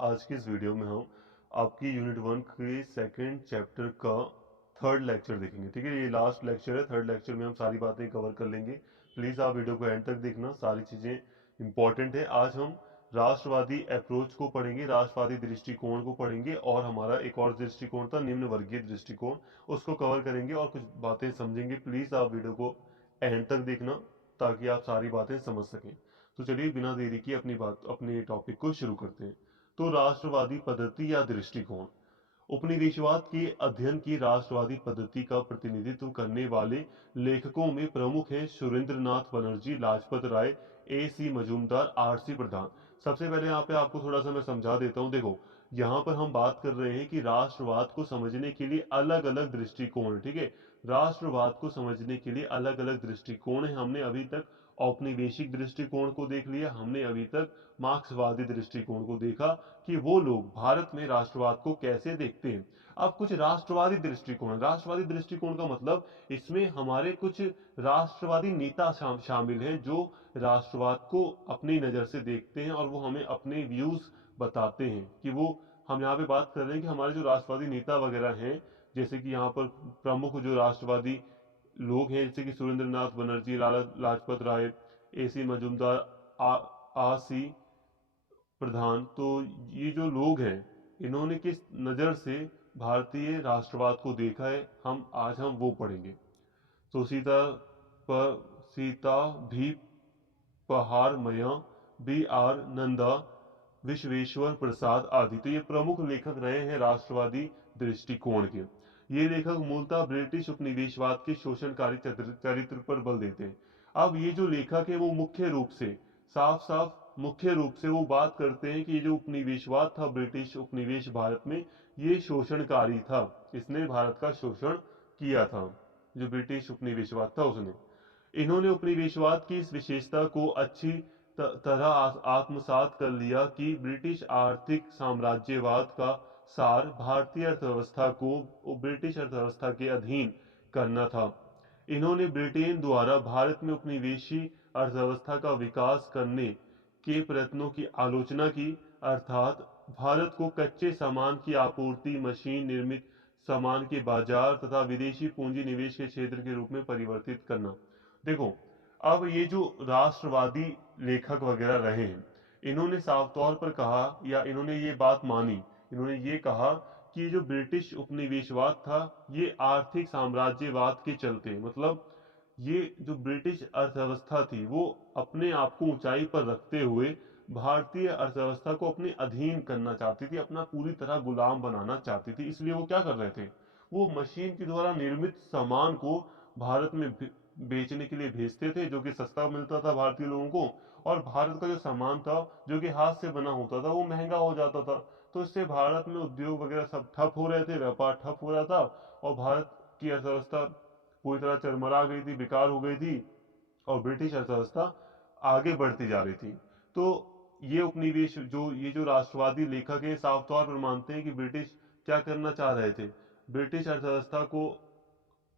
आज की इस वीडियो में हम आपकी यूनिट 1 के सेकंड चैप्टर का थर्ड लेक्चर देखेंगे। ठीक है, ये लास्ट लेक्चर है। थर्ड लेक्चर में हम सारी बातें कवर कर लेंगे। प्लीज़ आप वीडियो को एंड तक देखना, सारी चीज़ें इंपॉर्टेंट है। आज हम राष्ट्रवादी अप्रोच को पढ़ेंगे, राष्ट्रवादी दृष्टिकोण को पढ़ेंगे, और हमारा एक और दृष्टिकोण था निम्न वर्गीय दृष्टिकोण, उसको कवर करेंगे और कुछ बातें समझेंगे। प्लीज़ आप वीडियो को एंड तक देखना ताकि आप सारी बातें समझ सकें। तो चलिए बिना देरी की अपने टॉपिक को शुरू करते हैं। तो राष्ट्रवादी पद्धति या दृष्टिकोण उपनिवेशवाद के अध्ययन की राष्ट्रवादी पद्धति का प्रतिनिधित्व करने वाले लेखकों में प्रमुख हैं सुरेंद्रनाथ बनर्जी, लाजपत राय, ए सी मजूमदार, आर सी प्रधान। सबसे पहले यहाँ पे आपको थोड़ा सा मैं समझा देता हूँ। देखो, यहाँ पर हम बात कर रहे हैं कि राष्ट्रवाद को समझने के लिए अलग अलग दृष्टिकोण है। ठीक है, राष्ट्रवाद को समझने के लिए अलग अलग दृष्टिकोण है। हमने अभी तक औपनिवेशिक दृष्टिकोण को देख लिया, हमने अभी तक मार्क्सवादी दृष्टिकोण को देखा कि वो लोग भारत में राष्ट्रवाद को कैसे देखते हैं। अब कुछ राष्ट्रवादी दृष्टिकोण, राष्ट्रवादी दृष्टिकोण का मतलब इसमें हमारे कुछ राष्ट्रवादी नेता शामिल हैं जो राष्ट्रवाद को अपनी नजर से देखते हैं और वो हमें अपने व्यूज बताते हैं कि वो, हम यहाँ पे बात कर रहे हैं कि हमारे जो राष्ट्रवादी नेता वगैरह हैं, जैसे कि यहाँ पर प्रमुख जो राष्ट्रवादी लोग हैं जैसे कि सुरेंद्रनाथ बनर्जी, लाला लाजपत राय, ए सी मजूमदार, आ सी प्रधान, तो ये जो लोग हैं इन्होंने किस नज़र से भारतीय राष्ट्रवाद को देखा है, हम वो पढ़ेंगे। तो सीता भी पहाड़ मया, बी आर नंदा, विश्वेश्वर प्रसाद आदि, तो ये प्रमुख लेखक रहे हैं राष्ट्रवादी दृष्टिकोण के। ये लेखक मूलतः ब्रिटिश उपनिवेशवाद के शोषणकारी चरित्र पर बल देते हैं। अब ये जो लेखक है वो मुख्य रूप से, साफ साफ मुख्य रूप से वो बात करते हैं कि ये जो उपनिवेशवाद था, ब्रिटिश उपनिवेश भारत में, ये शोषणकारी था। इसने भारत का शोषण किया था, जो ब्रिटिश उपनिवेशवाद था उसने। इन्होंने उपनिवेशवाद की इस विशेषता को अच्छी तरह आत्मसात कर लिया कि ब्रिटिश आर्थिक साम्राज्यवाद का सार भारतीय अर्थव्यवस्था को ब्रिटिश अर्थव्यवस्था के अधीन करना था। इन्होंने ब्रिटेन द्वारा भारत में उपनिवेशी अर्थव्यवस्था का विकास करने के प्रयत्नों की आलोचना की, अर्थात भारत को कच्चे सामान की आपूर्ति, मशीन निर्मित सामान के बाजार तथा विदेशी पूंजी निवेश के क्षेत्र के रूप में परिवर्तित करना। देखो, अब ये जो राष्ट्रवादी लेखक वगैरह रहे हैं, इन्होंने साफ तौर पर कहा या इन्होंने ये बात मानी, इन्होंने ये कहा कि जो ब्रिटिश उपनिवेशवाद था ये आर्थिक साम्राज्यवाद के चलते, मतलब ये जो ब्रिटिश अर्थव्यवस्था थी वो अपने आप को ऊंचाई पर रखते हुए भारतीय अर्थव्यवस्था को अपने अधीन करना चाहती थी, अपना पूरी तरह गुलाम बनाना चाहती थी। इसलिए वो क्या कर रहे थे, वो मशीन के द्वारा निर्मित सामान को भारत में बेचने के लिए भेजते थे, जो कि सस्ता मिलता था भारतीय लोगों को, और भारत का जो सामान था जो कि हाथ से बना होता था वो महंगा हो जाता था। तो इससे भारत में उद्योग वगैरह सब ठप हो रहे थे, व्यापार ठप हो रहा था, और भारत की अर्थव्यवस्था पूरी तरह चरमरा गई थी, बेकार हो गई थी, और ब्रिटिश अर्थव्यवस्था आगे बढ़ती जा रही थी। तो ये उपनिवेश जो ये जो राष्ट्रवादी लेखक हैं साफ तौर पर मानते हैं कि ब्रिटिश क्या करना चाह रहे थे, ब्रिटिश अर्थव्यवस्था को,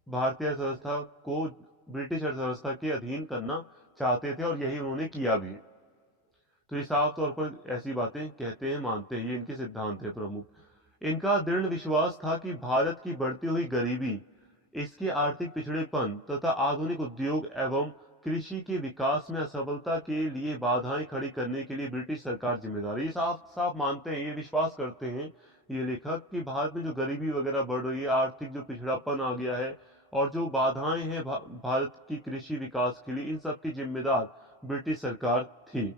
भारतीय अर्थव्यवस्था को ब्रिटिश अर्थव्यवस्था के अधीन करना चाहते थे, और यही उन्होंने किया भी। तो ये साफ तौर पर ऐसी बातें कहते हैं, मानते हैं, ये इनके सिद्धांत है प्रमुख। इनका दृढ़ विश्वास था कि भारत की बढ़ती हुई गरीबी, इसके आर्थिक पिछड़ेपन तथा आधुनिक उद्योग एवं कृषि के विकास में असफलता के लिए बाधाएं खड़ी करने के लिए ब्रिटिश सरकार जिम्मेदार है। ये साफ साफ मानते हैं, ये विश्वास करते हैं ये लेखक कि भारत में जो गरीबी वगैरह बढ़ रही है, आर्थिक जो पिछड़ापन आ गया है, और जो बाधाएं हैं भारत की कृषि विकास के लिए, इन सब की जिम्मेदार ब्रिटिश सरकार थी।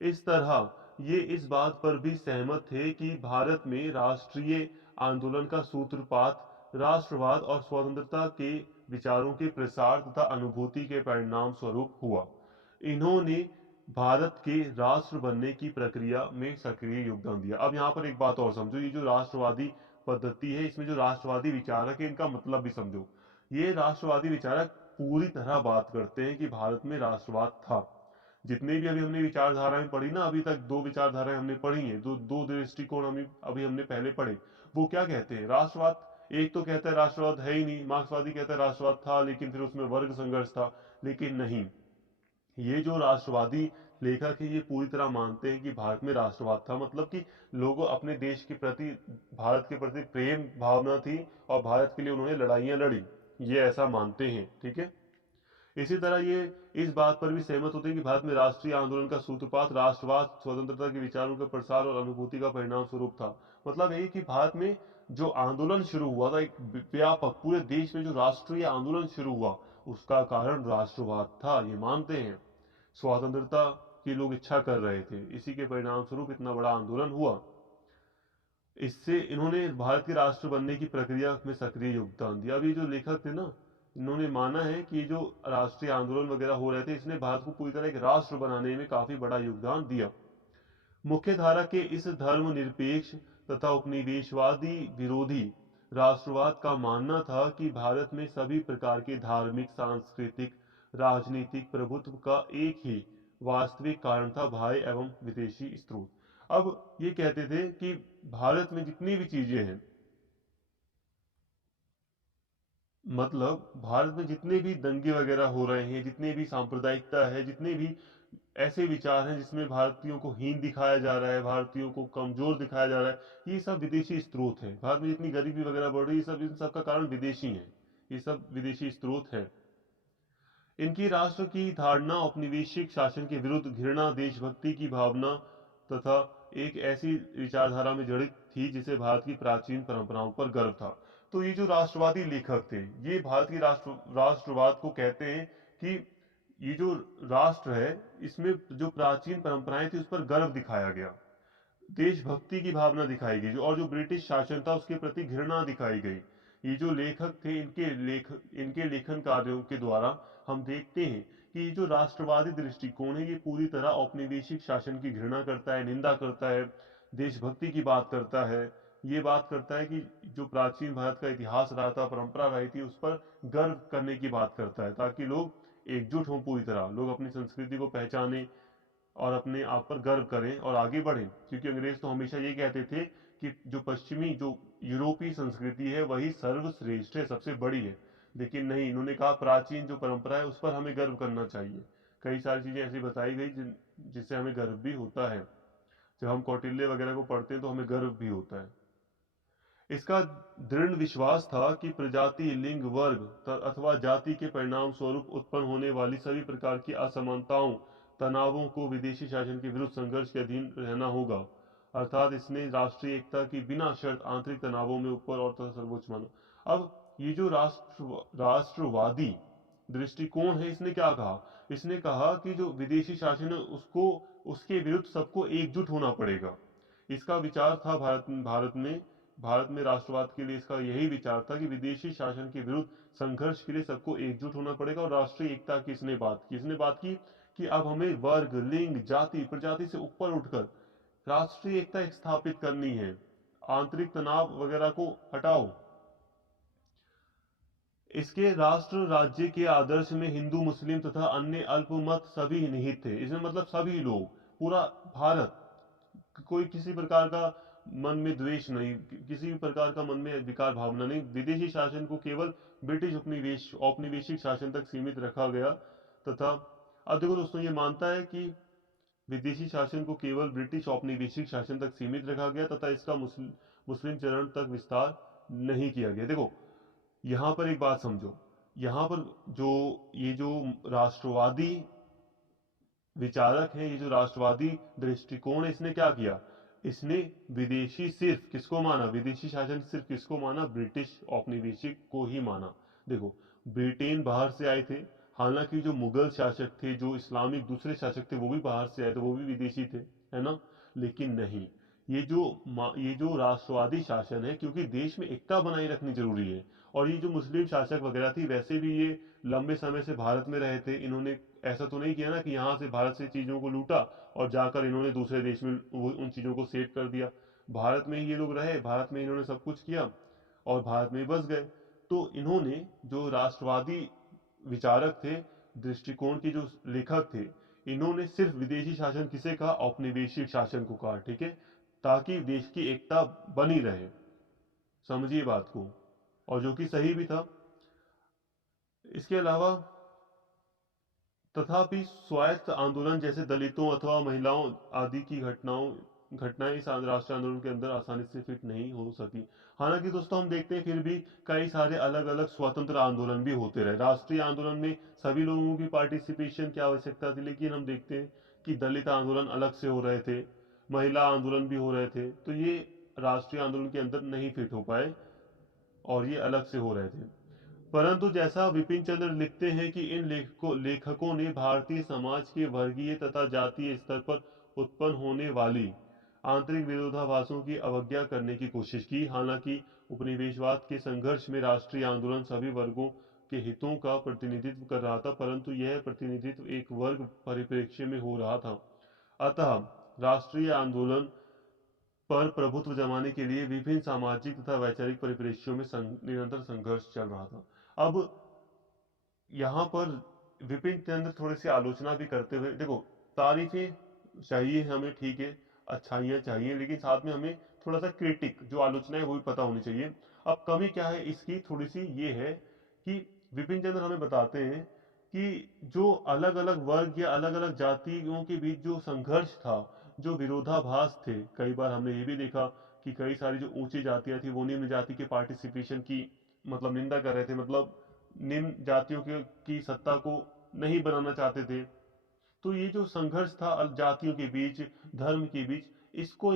इस तरह ये इस बात पर भी सहमत थे कि भारत में राष्ट्रीय आंदोलन का सूत्रपात राष्ट्रवाद और स्वतंत्रता के विचारों के प्रसार तथा अनुभूति के परिणाम स्वरूप हुआ। इन्होंने भारत के राष्ट्र बनने की प्रक्रिया में सक्रिय योगदान दिया। अब यहाँ पर एक बात और समझो, ये जो राष्ट्रवादी पद्धति है इसमें जो राष्ट्रवादी विचारक है इनका मतलब भी समझो। ये राष्ट्रवादी विचारक पूरी तरह बात करते हैं कि भारत में राष्ट्रवाद था। जितने भी अभी हमने विचारधाराएं पढ़ी ना, अभी तक दो विचारधाराएं हमने पढ़ी हैं, दो दो दृष्टिकोण हम अभी हमने पहले पढ़े। वो क्या कहते हैं, राष्ट्रवाद, एक तो कहता है राष्ट्रवाद है ही नहीं, मार्क्सवादी कहता है राष्ट्रवाद था लेकिन फिर उसमें वर्ग संघर्ष था। लेकिन नहीं, ये जो राष्ट्रवादी लेखक है ये पूरी तरह मानते हैं कि भारत में राष्ट्रवाद था, मतलब कि लोगों अपने देश के प्रति, भारत के प्रति प्रेम भावना थी और भारत के लिए उन्होंने लड़ाइयां लड़ी, ये ऐसा मानते हैं। ठीक है। इसी तरह ये इस बात पर भी सहमत होते हैं कि भारत में राष्ट्रीय आंदोलन का सूत्रपात राष्ट्रवाद, स्वतंत्रता के विचारों के प्रसार और अनुभूति का परिणाम स्वरूप था। मतलब यही कि भारत में जो आंदोलन शुरू हुआ था, एक व्यापक पूरे देश में जो राष्ट्रीय आंदोलन शुरू हुआ, उसका कारण राष्ट्रवाद था, ये मानते हैं। स्वतंत्रता की लोग इच्छा कर रहे थे, इसी के परिणाम स्वरूप इतना बड़ा आंदोलन हुआ। इससे इन्होंने भारत के राष्ट्र बनने की प्रक्रिया में सक्रिय योगदान दिया। अभी जो लेखक थे ना, इन्होंने माना है कि जो राष्ट्रीय आंदोलन वगैरह हो रहे थे, इसने भारत को पूरी तरह एक राष्ट्र बनाने में काफी बड़ा योगदान दिया। मुख्य धारा के इस धर्मनिरपेक्ष तथा उपनिवेशवादी विरोधी राष्ट्रवाद का मानना था कि भारत में सभी प्रकार के धार्मिक, सांस्कृतिक, राजनीतिक प्रभुत्व का एक ही वास्तविक कारण था, बाह्य एवं विदेशी स्रोत। अब ये कहते थे कि भारत में जितनी भी चीजें हैं, मतलब भारत में जितने भी दंगे वगैरह हो रहे हैं, जितने भी सांप्रदायिकता है, जितने भी ऐसे विचार हैं जिसमें भारतीयों को हीन दिखाया जा रहा है, भारतीयों को कमजोर दिखाया जा रहा है, ये सब विदेशी स्रोत है। भारत में जितनी गरीबी वगैरह बढ़ रही है, सब इन सब का कारण विदेशी है, ये सब विदेशी स्रोत है। इनकी राष्ट्र की धारणा औपनिवेशिक शासन के विरुद्ध घृणा, देशभक्ति की भावना तथा एक ऐसी विचारधारा में जड़ित थी जिसे भारत की प्राचीन परंपराओं पर गर्व था। तो ये जो राष्ट्रवादी लेखक थे, ये भारत की राष्ट्रवाद को कहते हैं कि ये जो राष्ट्र है, इसमें जो प्राचीन परंपराएं थी उस पर गर्व दिखाया गया, देशभक्ति की भावना दिखाई गई, और जो ब्रिटिश शासन था उसके प्रति घृणा दिखाई गई। ये जो लेखक थे, इनके लेखन कार्यों के द्वारा हम देखते हैं कि ये जो राष्ट्रवादी दृष्टिकोण है, ये पूरी तरह औपनिवेशिक शासन की घृणा करता है, निंदा करता है, देशभक्ति की बात करता है। ये बात करता है कि जो प्राचीन भारत का इतिहास रहा था, परंपरा रही थी, उस पर गर्व करने की बात करता है, ताकि लोग एकजुट हों, पूरी तरह लोग अपनी संस्कृति को पहचानें और अपने आप पर गर्व करें और आगे बढ़ें। क्योंकि अंग्रेज तो हमेशा ये कहते थे कि जो पश्चिमी, जो यूरोपीय संस्कृति है, वही सर्वश्रेष्ठ है, सबसे बड़ी है। लेकिन नहीं, इन्होंने कहा प्राचीन जो परंपरा है उस पर हमें गर्व करना चाहिए। कई सारी चीजें ऐसी बताई गई जिससे हमें गर्व भी होता है। जब हम कौटिल्य वगैरह को पढ़ते हैं तो हमें गर्व भी होता है। इसका दृढ़ विश्वास था कि प्रजाति, लिंग, वर्ग अथवा जाति के परिणाम स्वरूप उत्पन्न होने वाली सभी प्रकार की असमानताओं, तनावों को विदेशी शासन के विरुद्ध संघर्ष के अधीन रहना होगा। अर्थात इसने राष्ट्रीय एकता की बिना शर्त आंतरिक तनावों में ऊपर और तथा सर्वोच्च माना। अब ये जो राष्ट्रवादी दृष्टिकोण है, इसने क्या कहा? इसने कहा कि जो विदेशी शासन है उसको, उसके विरुद्ध सबको एकजुट होना पड़ेगा। इसका विचार था भारत में राष्ट्रवाद के लिए इसका यही विचार था कि विदेशी शासन के विरुद्ध संघर्ष के लिए सबको एकजुट होना पड़ेगा। और राष्ट्रीय एकता की इसने बात की कि अब हमें वर्ग, लिंग, जाति, प्रजाति से ऊपर उठकर राष्ट्रीय एकता स्थापित करनी है। आंतरिक तनाव वगैरह को हटाओ। इसके राष्ट्र राज्य के आदर्श में हिंदू, मुस्लिम तथा अन्य अल्पमत सभी निहित थे। इसमें मतलब सभी लोग, पूरा भारत, कोई किसी प्रकार का मन में द्वेष नहीं, किसी भी प्रकार का मन में विकार भावना नहीं। विदेशी शासन को केवल ब्रिटिश औपनिवेशिक शासन तक सीमित रखा गया तथा, अब देखो दोस्तों, ये मानता है कि विदेशी शासन को केवल ब्रिटिश औपनिवेशिक शासन तक सीमित रखा गया तथा इसका मुस्लिम चरण तक विस्तार नहीं किया गया। देखो, यहां पर एक बात समझो, यहां पर जो ये जो राष्ट्रवादी विचारक हैं, ये जो राष्ट्रवादी दृष्टिकोण है, इसने क्या किया? इसने विदेशी सिर्फ किसको माना? विदेशी शासन सिर्फ किसको माना? ब्रिटिश औपनिवेशिक को ही माना। देखो, ब्रिटेन बाहर से आए थे, हालांकि जो मुगल शासक थे, जो इस्लामिक दूसरे शासक थे, वो भी बाहर से आए थे, वो भी विदेशी थे, है ना? लेकिन नहीं, ये जो राष्ट्रवादी शासन है, क्योंकि देश में एकता बनाए रखनी जरूरी है, और ये जो मुस्लिम शासक वगैरह थी, वैसे भी ये लंबे समय से भारत में रहे थे, इन्होंने ऐसा तो नहीं किया ना कि यहाँ से भारत से चीजों को लूटा और जाकर इन्होंने दूसरे देश में वो उन चीजों को सेट कर दिया। भारत में ही ये लोग रहे, भारत में इन्होंने सब कुछ किया और भारत में ही बस गए। तो इन्होंने, जो राष्ट्रवादी विचारक थे, दृष्टिकोण के जो लेखक थे, इन्होंने सिर्फ विदेशी शासन किसे कहा? औपनिवेशिक शासन को कहा। ठीक है, ताकि देश की एकता बनी रहे। समझिए बात को, और जो कि सही भी था। इसके अलावा तथापि स्वायत्त आंदोलन जैसे दलितों अथवा महिलाओं आदि की घटनाएं इस राष्ट्रीय आंदोलन के अंदर आसानी से फिट नहीं हो सकी। हालांकि दोस्तों हम देखते हैं फिर भी कई सारे अलग अलग स्वतंत्र आंदोलन भी होते रहे। राष्ट्रीय आंदोलन में सभी लोगों की पार्टिसिपेशन की आवश्यकता थी, लेकिन हम देखते हैं कि दलित आंदोलन अलग से हो रहे थे, महिला आंदोलन भी हो रहे थे, तो ये राष्ट्रीय आंदोलन के अंदर नहीं फिट हो पाए और ये अलग से हो रहे थे। परंतु जैसा विपिन चंद्र लिखते हैं कि इन लेखकों ने भारतीय समाज के वर्गीय तथा जातीय स्तर पर उत्पन्न होने वाली आंतरिक विरोधाभासों की अवज्ञा करने की कोशिश की। हालांकि उपनिवेशवाद के संघर्ष में राष्ट्रीय आंदोलन सभी वर्गों के हितों का प्रतिनिधित्व कर रहा था, परंतु यह प्रतिनिधित्व एक वर्ग परिप्रेक्ष्य में हो रहा था। अतः राष्ट्रीय आंदोलन पर प्रभुत्व जमाने के लिए विभिन्न सामाजिक तथा वैचारिक परिप्रेक्ष्यों में निरंतर संघर्ष चल रहा था। अब यहाँ पर विपिन चंद्र थोड़ी सी आलोचना भी करते हुए, देखो तारीफें चाहिए हमें, ठीक है, अच्छाइयाँ चाहिए, लेकिन साथ में हमें थोड़ा सा क्रिटिक जो आलोचना है वो भी पता होनी चाहिए। अब कमी क्या है इसकी, थोड़ी सी ये है कि विपिन चंद्र हमें बताते हैं कि जो अलग अलग वर्ग या अलग अलग जातियों के बीच जो संघर्ष था, जो विरोधाभास थे, कई बार हमने ये भी देखा कि कई सारी जो ऊंची जातियां थी वो निम्न जाति के पार्टिसिपेशन की मतलब निंदा कर रहे थे, मतलब निम्न जातियों की सत्ता को नहीं बनाना चाहते थे। तो ये जो संघर्ष था जातियों के बीच, धर्म के बीच, इसको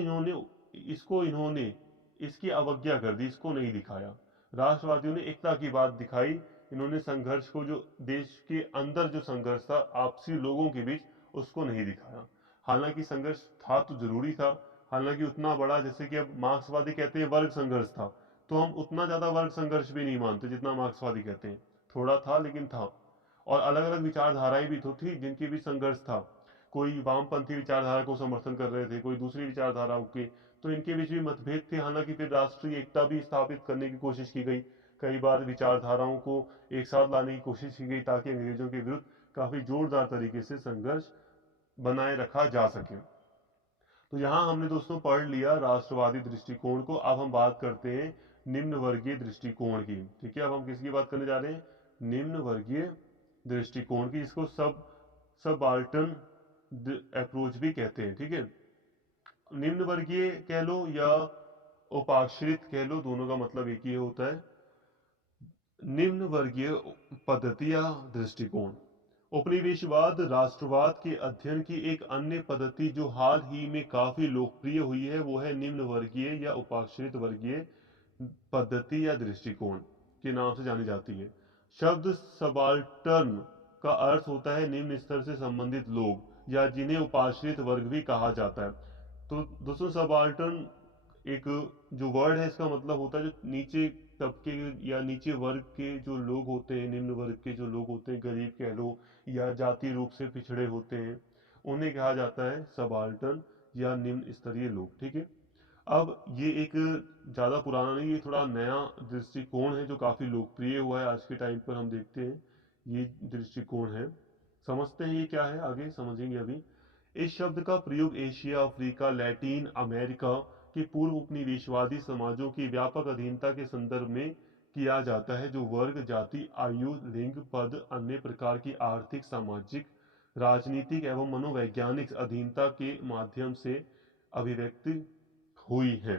इन्होंने इसकी अवज्ञा कर दी, इसको नहीं दिखाया। राष्ट्रवादियों ने एकता की बात दिखाई, इन्होंने संघर्ष को, जो देश के अंदर जो संघर्ष था आपसी लोगों के बीच, उसको नहीं दिखाया। हालांकि संघर्ष था तो जरूरी था, हालांकि उतना बड़ा, जैसे कि अब मार्क्सवादी कहते हैं वर्ग संघर्ष था, तो हम उतना ज्यादा वर्ग संघर्ष भी नहीं मानते जितना मार्क्सवादी कहते हैं। थोड़ा था लेकिन था। और अलग अलग विचारधाराएं भी तो थी जिनके भी संघर्ष था। कोई वामपंथी विचारधारा को समर्थन कर रहे थे, कोई दूसरी विचारधाराओं के, तो इनके बीच भी मतभेद थे। हालांकि फिर राष्ट्रीय एकता भी स्थापित करने की कोशिश की गई, कई बार विचारधाराओं को एक साथ लाने की कोशिश की गई ताकि अंग्रेजों के विरुद्ध काफी जोरदार तरीके से संघर्ष बनाए रखा जा सके। तो यहाँ हमने दोस्तों पढ़ लिया राष्ट्रवादी दृष्टिकोण को। अब हम बात करते हैं निम्न वर्गीय दृष्टिकोण की। ठीक है, अब हम किसकी बात करने जा रहे हैं? निम्न वर्गीय दृष्टिकोण की, जिसको सबाल्टर्न अप्रोच भी कहते हैं। ठीक है, निम्न वर्गीय कह लो या उपाश्रित कह लो, दोनों का मतलब एक ही होता है। निम्न वर्गीय पद्धति या दृष्टिकोण उपनिवेशवाद राष्ट्रवाद के अध्ययन की एक अन्य पद्धति जो हाल ही में काफी लोकप्रिय हुई है, वो है निम्न वर्गीय या उपाश्रित वर्गीय पद्धति या दृष्टिकोण के नाम से जानी जाती है। शब्द सबाल्टर्न का अर्थ होता है निम्न स्तर से संबंधित लोग, या जिन्हें उपाश्रित वर्ग भी कहा जाता है। तो दोस्तों सबाल्टर्न एक जो वर्ड है, इसका मतलब होता है जो नीचे तबके या नीचे वर्ग के जो लोग होते हैं, निम्न वर्ग के जो लोग होते हैं, गरीब कह लो या जाति रूप से पिछड़े होते हैं, उन्हें कहा जाता है सबाल्टर्न या निम्न स्तरीय लोग। ठीक है, अब ये एक ज़्यादा पुराना नहीं, ये थोड़ा नया दृष्टिकोण है जो काफ़ी लोकप्रिय हुआ है आज के टाइम पर। हम देखते हैं ये दृष्टिकोण है, समझते हैं ये क्या है, आगे समझेंगे अभी। इस शब्द का प्रयोग एशिया, अफ्रीका, लैटिन अमेरिका के पूर्व उपनिवेशवादी समाजों की व्यापक अधीनता के संदर्भ में किया जाता है, जो वर्ग, जाति, आयु, लिंग, पद, अन्य प्रकार की आर्थिक, सामाजिक, राजनीतिक एवं मनोवैज्ञानिक अधीनता के माध्यम से अभिव्यक्ति हुई है।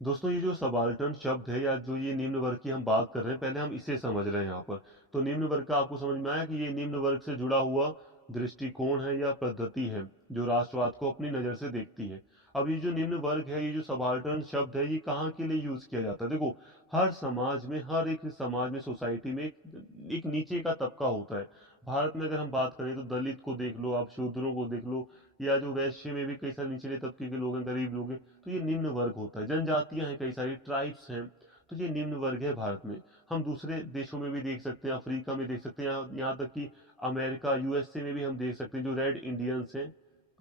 दोस्तों ये जो सबाल्टर्न शब्द है या जो ये निम्न वर्ग की हम बात कर रहे हैं, पहले हम इसे समझ रहे हैं यहाँ पर। तो निम्न वर्ग का आपको समझ में आया कि ये निम्न वर्ग से जुड़ा हुआ दृष्टिकोण है या पद्धति है जो राष्ट्रवाद को अपनी नजर से देखती है। अब ये जो निम्न वर्ग है, ये जो सबाल्टर्न शब्द है, ये कहाँ के लिए यूज किया जाता है? देखो, हर समाज में, हर एक समाज में, सोसाइटी में एक नीचे का तबका होता है। भारत में अगर हम बात करें तो दलित को देख लो, आप शूद्रों को देख लो, या जो वैश्य में भी कई सारे निचले तबके के लोग हैं, गरीब लोग हैं, तो ये निम्न वर्ग होता है। जनजातियां हैं, कई सारी ट्राइब्स हैं, तो ये निम्न वर्ग है भारत में। हम दूसरे देशों में भी देख सकते हैं, अफ्रीका में देख सकते हैं, यहाँ तक कि अमेरिका, यूएसए में भी हम देख सकते हैं जो रेड इंडियंस हैं।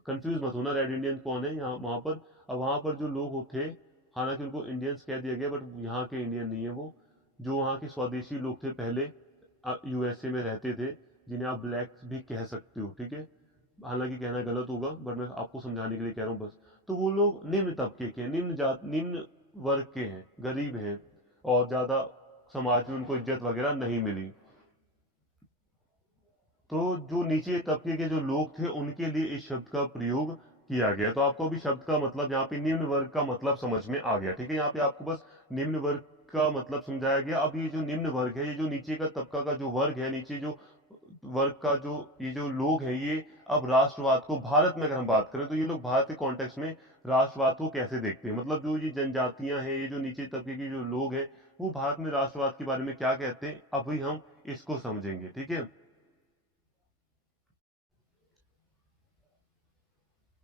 कंफ्यूज मत होना, रेड इंडियन कौन है यहाँ वहाँ पर। अब वहाँ पर जो लोग होते, हालांकि उनको इंडियंस कह दिया गया, बट यहाँ के इंडियन नहीं है वो, जो वहाँ के स्वदेशी लोग थे पहले, यूएसए में रहते थे, जिन्हें आप ब्लैक्स भी कह सकते हो। ठीक है, हालांकि कहना गलत होगा, बट मैं आपको समझाने के लिए कह रहा हूँ बस। तो वो लोग निम्न तबके के, निम्न वर्ग के हैं, गरीब हैं, और ज्यादा समाज में उनको इज्जत वगैरह नहीं मिली। तो जो नीचे तबके के जो लोग थे उनके लिए इस शब्द का प्रयोग किया गया। तो आपको अभी शब्द का मतलब यहाँ पे निम्न वर्ग का मतलब समझ में आ गया। ठीक है, यहाँ पे आपको बस निम्न वर्ग का मतलब समझाया गया। अब ये जो निम्न वर्ग है, ये जो नीचे का तबका का जो वर्ग है, नीचे जो वर्ग का जो ये जो लोग हैं, ये अब राष्ट्रवाद को, भारत में अगर हम बात करें तो ये लोग भारत के कॉन्टेक्स्ट में राष्ट्रवाद को कैसे देखते हैं, मतलब जो ये जनजातियां हैं, ये जो नीचे तबके के जो लोग हैं, वो भारत में राष्ट्रवाद के बारे में क्या कहते हैं, अभी हम इसको समझेंगे। ठीक है,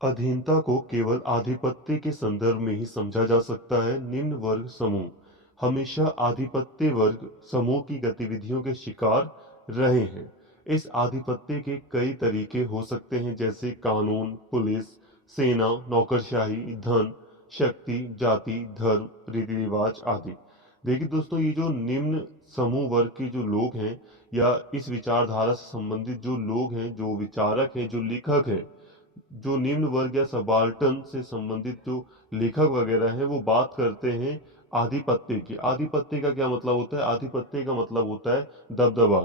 अधीनता को केवल आधिपत्य के संदर्भ में ही समझा जा सकता है। निम्न वर्ग समूह हमेशा आधिपत्य वर्ग समूह की गतिविधियों के शिकार रहे हैं। इस आधिपत्य के कई तरीके हो सकते हैं, जैसे कानून, पुलिस, सेना, नौकरशाही, धन, शक्ति, जाति, धर्म, रीति रिवाज आदि। देखिए दोस्तों, ये जो निम्न समूह वर्ग के जो लोग हैं, या इस विचारधारा से संबंधित जो लोग हैं, जो विचारक हैं, जो लेखक हैं, जो निम्न वर्ग या सबाल्टर्न से संबंधित जो लेखक वगैरह हैं, वो बात करते हैं आधिपत्य की। आधिपत्य का क्या मतलब होता है? आधिपत्य का मतलब होता है दबदबा।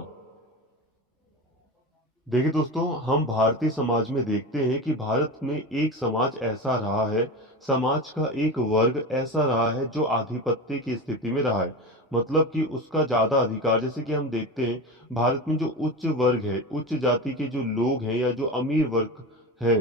देखिए दोस्तों, हम भारतीय समाज में देखते हैं कि भारत में एक समाज ऐसा रहा है, समाज का एक वर्ग ऐसा रहा है जो आधिपत्य की स्थिति में रहा है, मतलब कि उसका ज्यादा अधिकार। जैसे कि हम देखते हैं भारत में जो उच्च वर्ग है, उच्च जाति के जो लोग हैं या जो अमीर वर्ग है,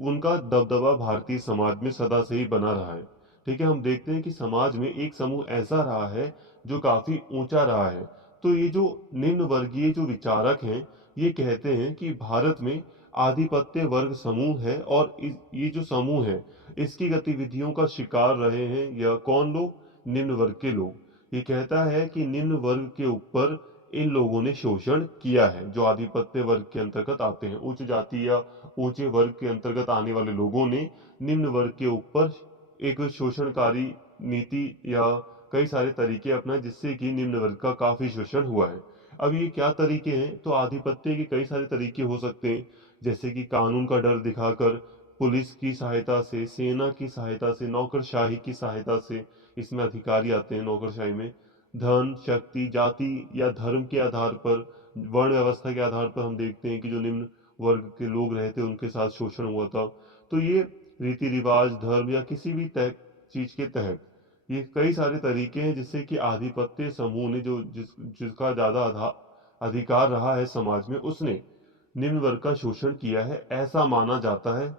उनका दबदबा भारतीय समाज में सदा से ही बना रहा है। ठीक है, हम देखते हैं कि समाज में एक समूह ऐसा रहा है जो काफी ऊंचा रहा है। तो ये जो निम्न वर्गीय जो विचारक हैं, ये कहते हैं कि भारत में आधिपत्य वर्ग समूह है, और ये जो समूह है, इसकी गतिविधियों का शिकार रहे हैं या कौन लोग? निम्न वर्ग के लोग। ये कहता है कि निम्न वर्ग के ऊपर इन लोगों ने शोषण किया है, जो आधिपत्य वर्ग के अंतर्गत आते हैं। उच्च जाति या ऊंचे वर्ग के अंतर्गत आने वाले लोगों ने निम्न वर्ग के ऊपर एक शोषणकारी नीति या कई सारे तरीके अपनाए, जिससे कि निम्न वर्ग का काफी शोषण हुआ है। अब ये क्या तरीके हैं? तो आधिपत्य के कई सारे तरीके हो सकते हैं, जैसे कि कानून का डर दिखाकर, पुलिस की सहायता से, सेना की सहायता से, नौकरशाही की सहायता से, इसमें अधिकारी आते हैं नौकरशाही में। धन, शक्ति, जाति या धर्म के आधार पर, वर्ण व्यवस्था के आधार पर हम देखते हैं कि जो निम्न वर्ग के लोग रहते उनके साथ शोषण हुआ था। तो ये रीति रिवाज, धर्म या किसी भी तय चीज के तहत, ये कई सारे तरीके हैं जिससे कि आधिपत्य समूह ने जो जिसका ज्यादा अधिकार रहा है समाज में, उसने निम्न वर्ग का शोषण किया है, ऐसा माना जाता है।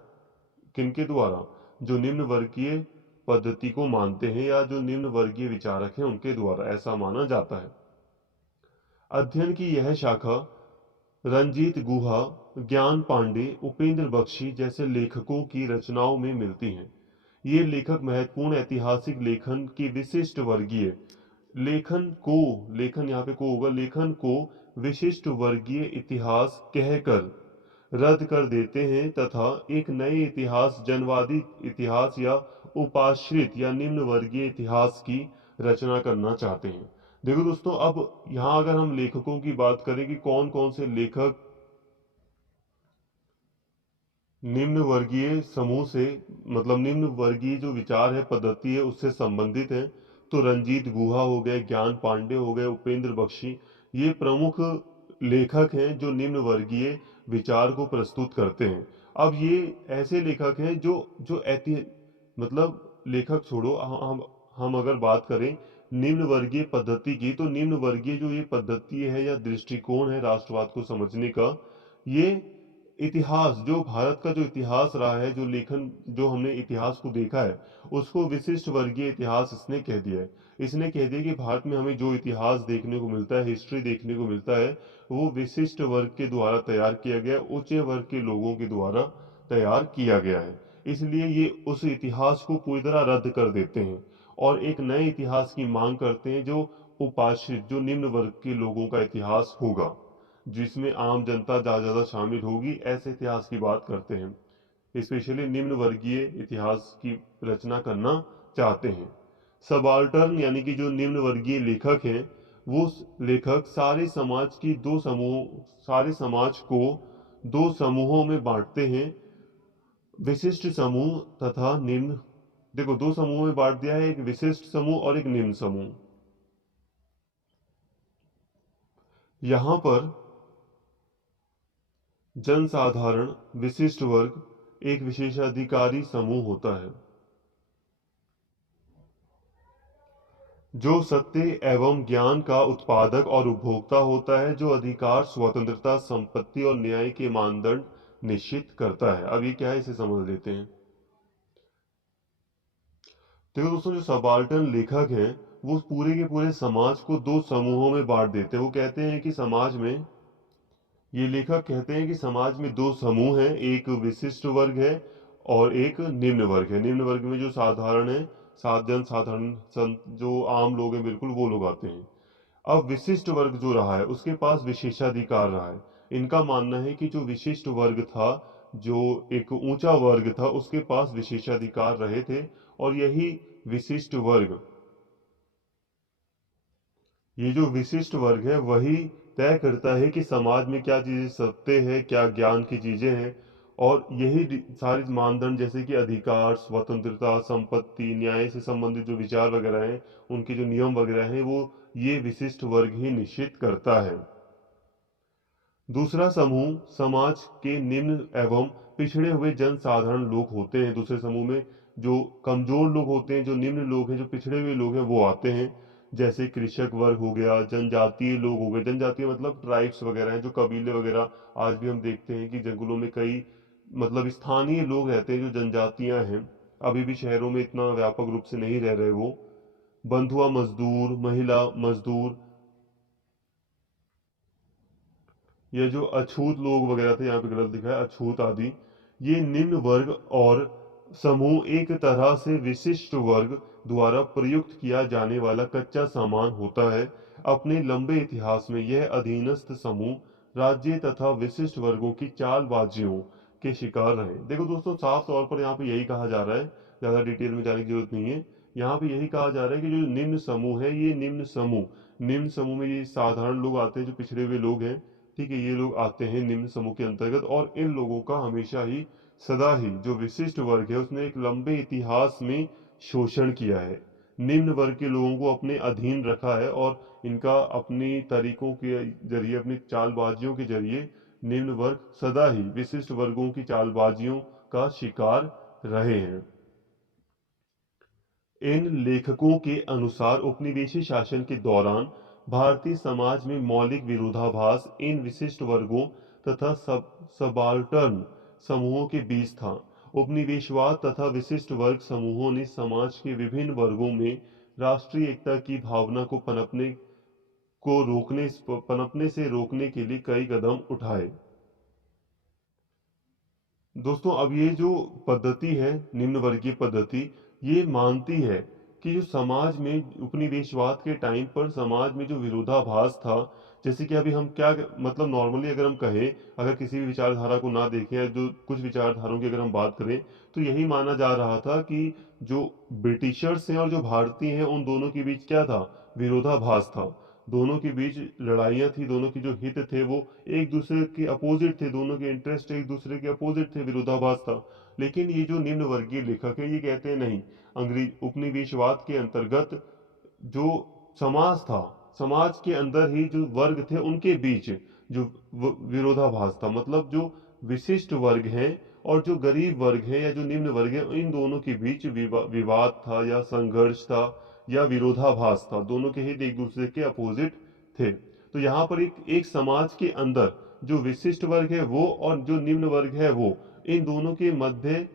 किनके द्वारा? जो निम्न वर्गीय पद्धति को मानते हैं या जो निम्न वर्गीय विचारक हैं, उनके द्वारा ऐसा माना जाता है। अध्ययन की यह शाखा रंजीत गुहा, ज्ञान पांडे, उपेंद्र बख्शी जैसे लेखकों की रचनाओं में मिलती हैं। ये लेखक महत्वपूर्ण ऐतिहासिक लेखन की विशिष्ट वर्गीय लेखन को लेखन यहाँ पे को होगा, लेखन को विशिष्ट वर्गीय इतिहास कहकर रद्द कर देते हैं, तथा एक नए इतिहास, जनवादी इतिहास या उपाश्रित या निम्न वर्गीय इतिहास की रचना करना चाहते हैं। देखो दोस्तों, अब यहाँ अगर हम लेखकों की बात करें कि कौन कौन से लेखक निम्न वर्गीय समूह से, मतलब निम्न वर्गीय जो विचार है, पद्धति है, उससे संबंधित है, तो रंजीत गुहा हो गए, ज्ञान पांडे हो गए, उपेंद्र बख्शी, ये प्रमुख लेखक हैं जो निम्न वर्गीय विचार को प्रस्तुत करते हैं। अब ये ऐसे लेखक हैं जो जो ऐति मतलब लेखक छोड़ो, हम अगर बात करें निम्न वर्गीय पद्धति की, तो निम्न वर्गीय जो ये पद्धति है या दृष्टिकोण है राष्ट्रवाद को समझने का, ये इतिहास, जो भारत का जो इतिहास रहा है, जो लेखन, जो हमने इतिहास को देखा है, उसको विशिष्ट वर्गीय इतिहास इसने कह दिया है। इसने कह दिया कि भारत में हमें जो इतिहास देखने को मिलता है, हिस्ट्री देखने को मिलता है, वो विशिष्ट वर्ग के द्वारा तैयार किया गया, उच्च वर्ग के लोगों के द्वारा तैयार किया गया है। इसलिए ये उस इतिहास को पूरी तरह रद्द कर देते हैं और एक नए इतिहास की मांग करते हैं, जो उपाश्रित, जो निम्न वर्ग के लोगों का इतिहास होगा, जिसमें आम जनता ज्यादा शामिल होगी, ऐसे इतिहास की बात करते हैं। स्पेशली निम्न वर्गीय इतिहास की रचना करना चाहते हैं। सबाल्टर्न यानी कि जो निम्न वर्गीय लेखक हैं, वो लेखक सारे समाज को दो समूहों में बांटते हैं, विशिष्ट समूह तथा निम्न। देखो, दो समूहों में बांट दिया है, एक विशिष्ट समूह और एक निम्न समूह। यहाँ पर जनसाधारण विशिष्ट वर्ग एक विशेषाधिकारी समूह होता है जो सत्य एवं ज्ञान का उत्पादक और उपभोक्ता होता है, जो अधिकार, स्वतंत्रता, संपत्ति और न्याय के मानदंड निश्चित करता है। अब ये क्या है, इसे समझ लेते हैं। देखो दोस्तों, जो सबाल्टर्न लेखक हैं वो पूरे के पूरे समाज को दो समूहों में बांट देते हैं। वो कहते हैं कि समाज में, ये लेखक कहते हैं कि समाज में दो समूह हैं, एक विशिष्ट वर्ग है और एक निम्न वर्ग है। निम्न वर्ग में जो साधारण है, साधारण जो आम लोग हैं, बिल्कुल वो लोग आते हैं। अब विशिष्ट वर्ग जो रहा है उसके पास विशेषाधिकार रहा है। इनका मानना है कि जो विशिष्ट वर्ग था, जो एक ऊंचा वर्ग था, उसके पास विशेषाधिकार रहे थे। और यही विशिष्ट वर्ग, ये जो विशिष्ट वर्ग है वही तय करता है कि समाज में क्या चीजें सत्य है, क्या ज्ञान की चीजें हैं। और यही सारी मानदंड, जैसे कि अधिकार, स्वतंत्रता, संपत्ति, न्याय से संबंधित जो विचार वगैरह हैं, उनके जो नियम वगैरह हैं, वो ये विशिष्ट वर्ग ही निश्चित करता है। दूसरा समूह समाज के निम्न एवं पिछड़े हुए जनसाधारण लोग होते हैं। दूसरे समूह में जो कमजोर लोग होते हैं, जो निम्न लोग हैं, जो पिछड़े हुए लोग हैं, वो आते हैं। जैसे कृषक वर्ग हो गया, जनजातीय लोग हो गए। जनजातीय मतलब ट्राइब्स वगैरह हैं, जो कबीले वगैरह आज भी हम देखते हैं कि जंगलों में कई मतलब स्थानीय लोग रहते हैं, जो जनजातियां हैं। अभी भी शहरों में इतना व्यापक रूप से नहीं रह रहे वो। बंधुआ मजदूर, महिला मजदूर, ये जो अछूत लोग वगैरह थे, यहाँ पे गलत लिखा है अछूत आदि, ये निम्न वर्ग और समूह एक तरह से विशिष्ट वर्ग द्वारा प्रयुक्त किया जाने वाला कच्चा सामान होता है। अपने लंबे इतिहास में यह अधीनस्थ समूह राज्य तथा विशिष्ट वर्गों की चालबाजियों के शिकार रहे। देखो दोस्तों, साफ तौर पर यहाँ पे यही कहा जा रहा है, ज्यादा डिटेल में जाने की जरूरत नहीं है। यहाँ पे यही कहा जा रहा है कि जो निम्न समूह है, ये निम्न समूह में ये साधारण लोग आते हैं, जो पिछड़े हुए लोग हैं। ठीक है, ये लोग आते हैं निम्न समूह के अंतर्गत। और इन लोगों का हमेशा ही, सदा ही जो विशिष्ट वर्ग है उसने एक लंबे इतिहास में शोषण किया है, निम्न वर्ग के लोगों को अपने अधीन रखा है। और इनका अपनी तरीकों के जरिए, अपनी चालबाजियों के जरिए निम्न वर्ग सदा ही विशिष्ट वर्गों की चालबाजियों का शिकार रहे हैं। इन लेखकों के अनुसार उपनिवेशी शासन के दौरान भारतीय समाज में मौलिक विरोधाभास इन विशिष्ट वर्गों तथा सबाल्टर्न समूहों के बीच था। उपनिवेशवाद तथा विशिष्ट वर्ग समूहों ने समाज के विभिन्न वर्गों में राष्ट्रीय एकता की भावना को पनपने से रोकने के लिए कई कदम उठाए। दोस्तों, अब ये जो पद्धति है, निम्न वर्गीय पद्धति, ये मानती है कि जो समाज में उपनिवेशवाद के टाइम पर समाज में जो विरोधाभास था, जैसे कि अभी हम क्या मतलब नॉर्मली अगर हम कहें, अगर किसी भी विचारधारा को ना देखें या जो कुछ विचारधाराओं की अगर हम बात करें, तो यही माना जा रहा था कि जो ब्रिटिशर्स हैं और जो भारतीय हैं, उन दोनों के बीच क्या था, विरोधाभास था। दोनों के बीच लड़ाइयाँ थी, दोनों के जो हित थे वो एक दूसरे के अपोजिट थे, दोनों के इंटरेस्ट एक दूसरे के अपोजिट थे, विरोधाभास था। लेकिन ये जो निम्न वर्गीय लेखक है, ये कहते हैं नहीं, अंग्रेज उपनिवेशवाद के अंतर्गत जो समाज था, समाज के अंदर ही जो वर्ग थे उनके बीच जो विरोधाभास था, मतलब जो विशिष्ट वर्ग है और जो गरीब वर्ग है या जो निम्न वर्ग है, इन दोनों के बीच विवाद था या संघर्ष था या विरोधाभास था। दोनों के हित एक दूसरे के अपोजिट थे। तो यहाँ पर एक एक समाज के अंदर जो विशिष्ट वर्ग है वो और जो निम्न वर्ग है वो, इन दोनों के मध्य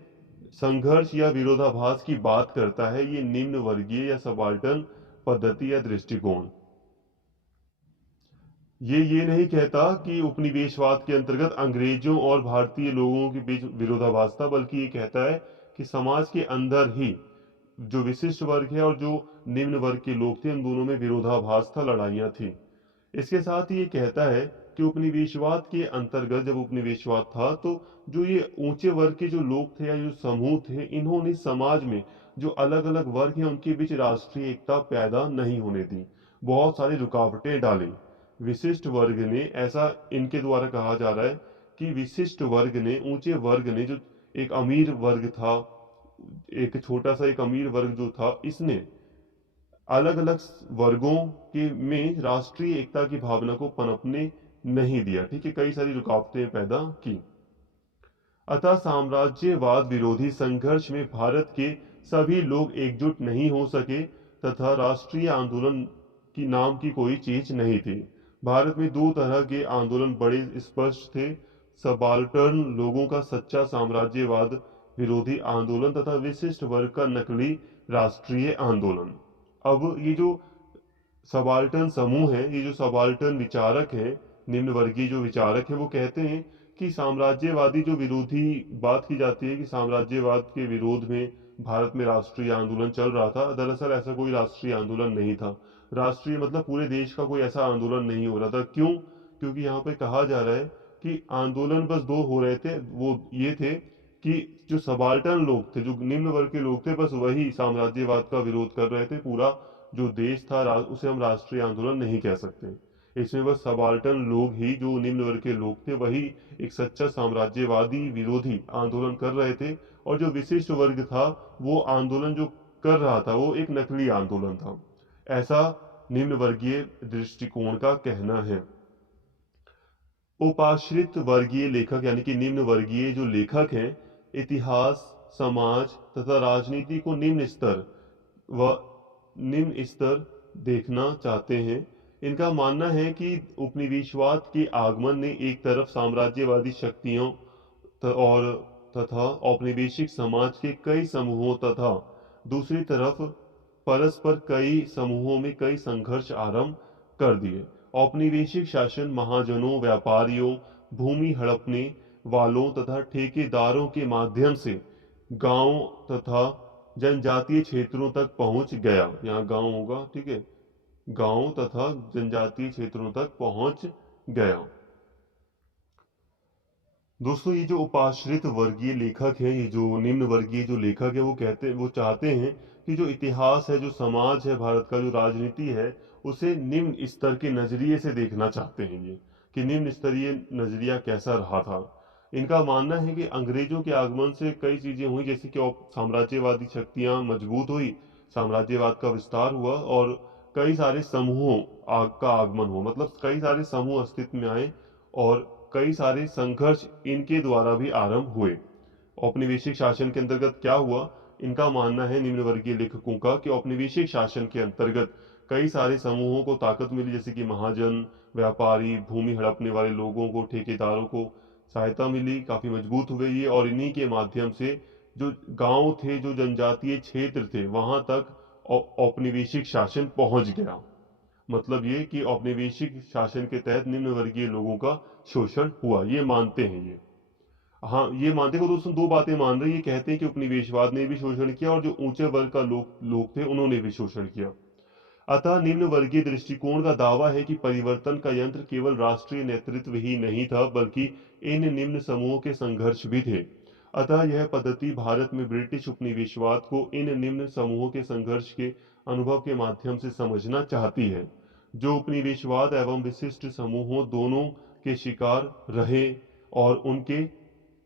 संघर्ष या विरोधाभास की बात करता है ये निम्न वर्गीय या सबाल्टर्न पद्धति या दृष्टिकोण। ये नहीं कहता कि उपनिवेशवाद के अंतर्गत अंग्रेजों और भारतीय लोगों के बीच विरोधाभास था, बल्कि ये कहता है कि समाज के अंदर ही जो विशिष्ट वर्ग है और जो निम्न वर्ग के लोग थे, उन दोनों में विरोधाभास था, लड़ाइयाँ थी। इसके साथ ही ये कहता है कि उपनिवेशवाद के अंतर्गत, जब उपनिवेशवाद था, तो जो ये ऊंचे वर्ग के जो लोग थे या जो समूह थे, इन्होंने समाज में जो अलग अलग वर्ग हैं उनके बीच राष्ट्रीय एकता पैदा नहीं होने दी, बहुत सारी रुकावटें डाली। विशिष्ट वर्ग ने, ऐसा इनके द्वारा कहा जा रहा है कि विशिष्ट वर्ग ने, ऊंचे वर्ग ने, जो एक अमीर वर्ग था, एक छोटा सा एक अमीर वर्ग जो था, इसने अलग अलग वर्गों के में राष्ट्रीय एकता की भावना को पनपने नहीं दिया। ठीक है, कई सारी रुकावटें पैदा की। अतः साम्राज्यवाद विरोधी संघर्ष में भारत के सभी लोग एकजुट नहीं हो सके तथा राष्ट्रीय आंदोलन की नाम की कोई चीज नहीं थी। भारत में दो तरह के आंदोलन बड़े स्पष्ट थे: सबाल्टर्न लोगों का सच्चा साम्राज्यवाद विरोधी आंदोलन तथा विशिष्ट वर्ग का नकली राष्ट्रीय आंदोलन। अब ये जो सबाल्टर्न समूह है, ये जो सबाल्टर्न विचारक है, निम्न वर्गीय जो विचारक है, वो कहते हैं कि साम्राज्यवादी जो विरोधी बात की जाती है कि साम्राज्यवाद के विरोध में भारत में राष्ट्रीय आंदोलन चल रहा था, दरअसल ऐसा कोई राष्ट्रीय आंदोलन नहीं था। राष्ट्रीय मतलब पूरे देश का कोई ऐसा आंदोलन नहीं हो रहा था। क्यों? क्योंकि यहाँ पे कहा जा रहा है कि आंदोलन बस दो हो रहे थे, वो ये थे कि जो सबाल्टर्न लोग थे, जो निम्न वर्ग के लोग थे, बस वही साम्राज्यवाद का विरोध कर रहे थे। पूरा जो देश था उसे हम राष्ट्रीय आंदोलन नहीं कह सकते। इसमें बस सबाल्टर्न लोग ही, जो निम्न वर्ग के लोग थे, वही एक सच्चा साम्राज्यवादी विरोधी आंदोलन कर रहे थे। और जो विशिष्ट वर्ग था, वो आंदोलन जो कर रहा था वो एक नकली आंदोलन था। ऐसा निम्न वर्गीय दृष्टिकोण का कहना है। उपाश्रित वर्गीय लेखक यानी कि निम्न वर्गीय जो लेखक हैं, इतिहास, समाज तथा राजनीति को व निम्न स्तर देखना चाहते हैं। इनका मानना है कि उपनिवेशवाद के आगमन ने एक तरफ साम्राज्यवादी शक्तियों और तथा औपनिवेशिक समाज के कई समूहों तथा दूसरी तरफ परस्पर कई समूहों में कई संघर्ष आरंभ कर दिए। औपनिवेशिक शासन महाजनों, व्यापारियों, भूमि हड़पने वालों तथा ठेकेदारों के माध्यम से गांव तथा जनजातीय क्षेत्रों तक पहुंच गया। यहाँ गांव होगा, ठीक है, गांव तथा जनजातीय क्षेत्रों तक पहुंच गया। दोस्तों, ये जो उपाश्रित वर्गीय लेखक है, ये जो निम्न वर्गीय जो लेखक है, वो चाहते हैं कि जो इतिहास है, जो समाज है भारत का, जो राजनीति है, उसे निम्न स्तर के नजरिए से देखना चाहते हैं। ये कि निम्न स्तरीय नजरिया कैसा रहा था। इनका मानना है कि अंग्रेजों के आगमन से कई चीजें हुई, जैसे कि साम्राज्यवादी शक्तियां मजबूत हुई, साम्राज्यवाद का विस्तार हुआ और कई सारे समूहों का आगमन हुआ। मतलब कई सारे समूह अस्तित्व में आए और कई सारे संघर्ष इनके द्वारा भी आरंभ हुए। औपनिवेशिक शासन के अंतर्गत क्या हुआ? इनका मानना है निम्न वर्गीय लेखकों का कि औपनिवेशिक शासन के अंतर्गत कई सारे समूहों को ताकत मिली, जैसे कि महाजन, व्यापारी, भूमि हड़पने वाले लोगों को, ठेकेदारों को सहायता मिली, काफी मजबूत हुए ये। और इन्हीं के माध्यम से जो गांव थे, जो जनजातीय क्षेत्र थे, वहां तक औपनिवेशिक शासन पहुंच गया। मतलब ये कि औपनिवेशिक शासन के तहत निम्न वर्गीय लोगों का शोषण हुआ, ये मानते हैं ये। हाँ, ये मानते हैं। दोस्तों, दो बातें मान रहे हैं। ये कहते हैं कि उपनिवेशवाद ने भी शोषण किया और जो ऊंचे वर्ग का लोग थे, उन्होंने भी शोषण किया। अतः निम्न वर्गीय दृष्टिकोण का दावा है कि परिवर्तन का यंत्र केवल राष्ट्रीय नेतृत्व ही नहीं था, बल्कि इन निम्न समूहों के संघर्ष भी थे। अतः यह पद्धति भारत में ब्रिटिश उपनिवेशवाद को इन निम्न समूहों के संघर्ष के अनुभव के माध्यम से समझना चाहती है, जो उपनिवेशवाद एवं विशिष्ट समूहों दोनों के शिकार रहे और उनके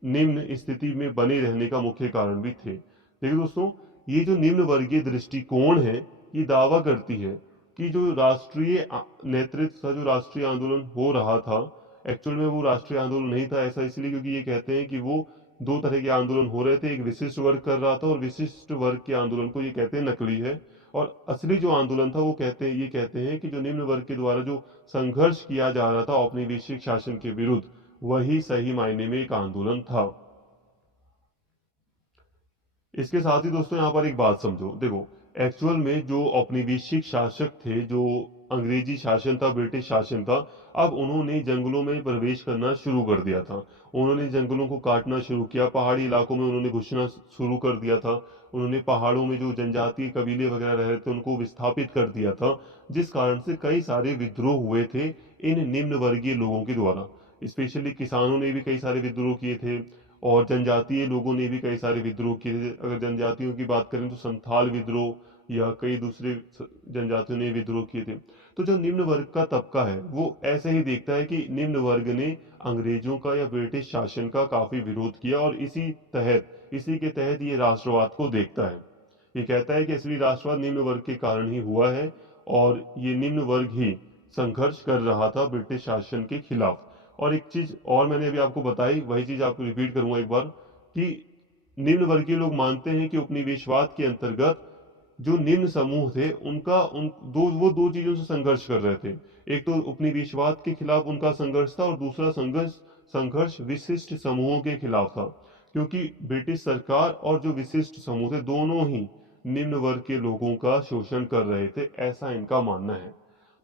निम्न स्थिति में बने रहने का मुख्य कारण भी थे। देखिए दोस्तों, ये जो निम्न वर्गीय दृष्टिकोण है, ये दावा करती है कि जो राष्ट्रीय नेतृत्व था, जो राष्ट्रीय आंदोलन हो रहा था, एक्चुअल में वो राष्ट्रीय आंदोलन नहीं था। ऐसा इसलिए क्योंकि ये कहते हैं कि वो दो तरह के आंदोलन हो रहे थे। एक विशिष्ट वर्ग कर रहा था और विशिष्ट वर्ग के आंदोलन को ये कहते हैं नकली है। और असली जो आंदोलन था वो ये कहते हैं कि जो निम्न वर्ग के द्वारा जो संघर्ष किया जा रहा था औपनिवेशिक शासन के विरुद्ध, वही सही मायने में एक आंदोलन था। इसके साथ ही दोस्तों यहाँ पर एक बात समझो। देखो, एक्चुअल में जो औपनिवेशिक शासक थे, जो अंग्रेजी शासन था, ब्रिटिश शासन था, अब उन्होंने जंगलों में प्रवेश करना शुरू कर दिया था। उन्होंने जंगलों को काटना शुरू किया, पहाड़ी इलाकों में उन्होंने घुसना शुरू कर दिया था। उन्होंने पहाड़ों में जो जनजातीय कबीले वगैरह रह रहे थे, उनको विस्थापित कर दिया था, जिस कारण से कई सारे विद्रोह हुए थे इन निम्न वर्गीय लोगों के द्वारा। स्पेशली किसानों ने भी कई सारे विद्रोह किए थे और जनजातीय लोगों ने भी कई सारे विद्रोह किए थे। अगर जनजातियों की बात करें तो संथाल विद्रोह या कई दूसरे जनजातियों ने विद्रोह किए थे। तो जो निम्न वर्ग का तबका है, वो ऐसे ही देखता है कि निम्न वर्ग ने अंग्रेजों का या ब्रिटिश शासन का काफी विरोध किया और इसी के तहत ये राष्ट्रवाद को देखता है। ये कहता है कि असली राष्ट्रवाद निम्न वर्ग के कारण ही हुआ है और ये निम्न वर्ग ही संघर्ष कर रहा था ब्रिटिश शासन के खिलाफ। और एक चीज और मैंने अभी आपको बताई, वही चीज आपको रिपीट करूंगा एक बार, कि निम्न वर्गीय लोग मानते हैं कि उपनिवेशवाद के अंतर्गत जो निम्न समूह थे उनका उन दो वो दो चीजों से संघर्ष कर रहे थे। एक तो उपनिवेशवाद के खिलाफ उनका संघर्ष था, और दूसरा संघर्ष संघर्ष विशिष्ट समूहों के खिलाफ था, क्योंकि ब्रिटिश सरकार और जो विशिष्ट समूह थे दोनों ही निम्न वर्ग के लोगों का शोषण कर रहे थे, ऐसा इनका मानना है।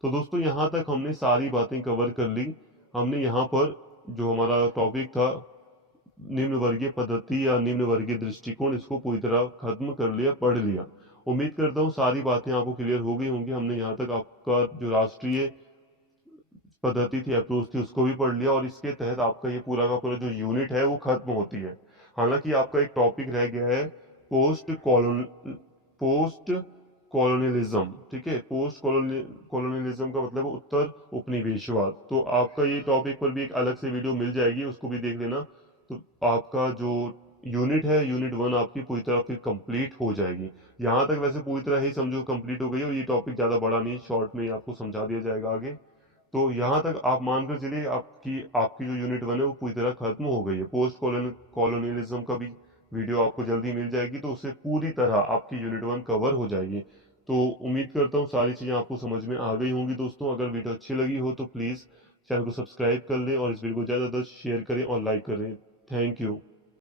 तो दोस्तों यहाँ तक हमने सारी बातें कवर कर ली। हमने यहाँ पर जो हमारा टॉपिक था निम्न वर्गीय पद्धति या निम्न वर्गीय दृष्टिकोण, इसको पूरी तरह खत्म कर लिया, पढ़ लिया। उम्मीद करता हूँ सारी बातें आपको क्लियर हो गई होंगी। हमने यहाँ तक आपका जो राष्ट्रीय पद्धति थी, अप्रोच थी, उसको भी पढ़ लिया, और इसके तहत आपका ये पूरा का पूरा जो यूनिट है वो खत्म होती है। हालांकि आपका एक टॉपिक रह गया है पोस्ट कॉलोनियलिज्म। ठीक है, कॉलोनियलिज्म का मतलब उत्तर उपनिवेशवाद। तो आपका ये टॉपिक पर भी एक अलग से वीडियो मिल जाएगी, उसको भी देख लेना। तो आपका जो यूनिट है, यूनिट 1 आपकी पूरी तरह फिर कंप्लीट हो जाएगी। यहाँ तक वैसे पूरी तरह ही समझो कंप्लीट हो गई है, और ये टॉपिक ज़्यादा बड़ा नहीं, शॉर्ट में ही आपको समझा दिया जाएगा आगे। तो यहाँ तक आप मानकर चलिए आपकी आपकी जो यूनिट 1 है वो पूरी तरह खत्म हो गई है। पोस्ट कॉलोनियलिज्म का भी वीडियो आपको जल्दी मिल जाएगी, तो उससे पूरी तरह आपकी यूनिट 1 कवर हो जाएगी। तो उम्मीद करता हूँ सारी चीज़ें आपको समझ में आ गई होंगी। दोस्तों अगर वीडियो अच्छी लगी हो तो प्लीज़ चैनल को सब्सक्राइब कर लें, और इस वीडियो को ज़्यादा से ज़्यादा शेयर करें और लाइक करें। Thank you.